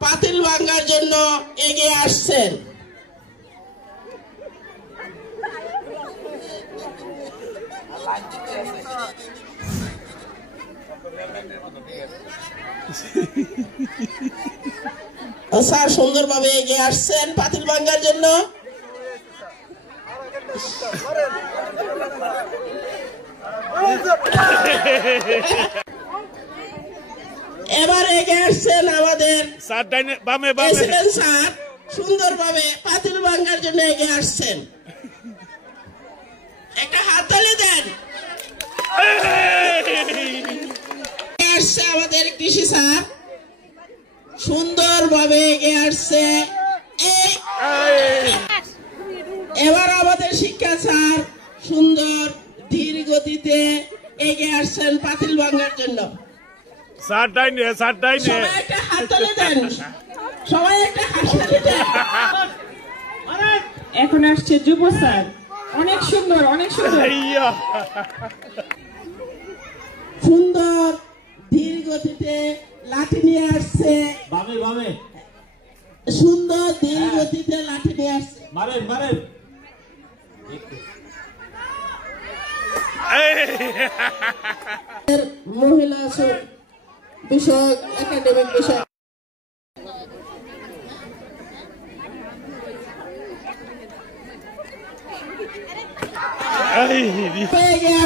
পাতিল ভাঙার জন্য এগিয়ে আসছেন। স্যার সুন্দরভাবে এগিয়ে আসছেন পাতিল ভাঙার জন্য। এবার এগিয়ে আসছেন আমাদের প্রেসিডেন্ট স্যার, সুন্দরভাবে পাতিল ভাঙার জন্য এগিয়ে আসছেন। একটা হাততালি দেন। আসছে আমাদের কৃষি স্যার, সুন্দরভাবে এগিয়ে আসছে। এবার আমাদের শিক্ষা স্যার সুন্দর ধীর গতিতে এগিয়ে আসছেন পাতিল ভাঙার জন্য। সবাই একটা হাততালি দেন, সবাই একটা হাততালি দেন। এখন আসছে যুব স্যার, অনেক সুন্দর, অনেক সুন্দর, সুন্দর ধীর গতিতে লাঠি নিয়ে আসছে। সুন্দর ধীর গতিতে লাঠি নিয়ে আসছে। মহিলা বিষয়ক একাডেমিক বিষয়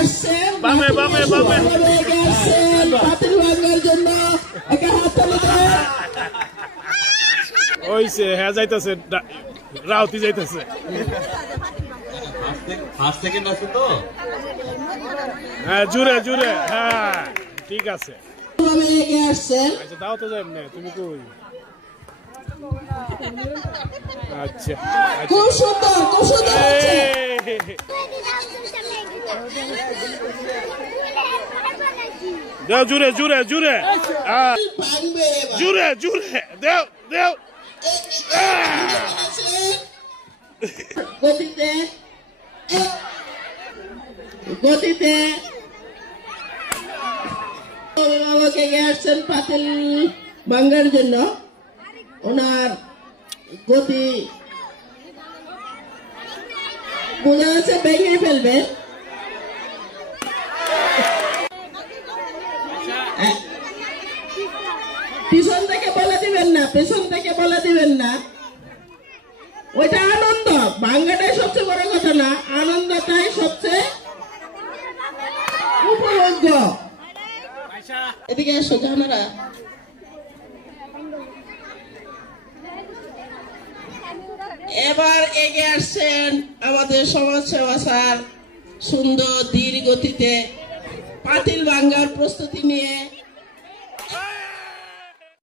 আসছেন পাতিল ভাঙার জন্য। একটা হাততালি দেন। ওইছে হ্যাঁ যাইতেছে, রাউতি যাইতেছে। হ্যাঁ জুড়ে জুড়ে, হ্যাঁ ঠিক আছে। আচ্ছা দাও তো যাই না, তুমি কই? আচ্ছা খুব সুন্দর, খুব সুন্দর। দেও জুড়ে জুড়ে জুড়ে, জুড়ে জুড়ে দেও দেও। গতিতে গতিতে অভিভাবকে আসছেন পাতিল ভাঙার জন্য। ওনার গতি বোঝা যাচ্ছে ভেঙে ফেলবে। পিছন থেকে বলে দিবেন না, পেছন থেকে বলে দিবেন না। ওইটা আনন্দ, ভাঙ্গাটাই সবচেয়ে বড় কথা না, আনন্দটাই সবচেয়ে উপভোগ্য। এদিকে এসো জানারা। এবার এগিয়ে আসছেন আমাদের সমাজসেবা স্যার, সুন্দর ধীর গতিতে পাতিল ভাঙ্গার প্রস্তুতি নিয়ে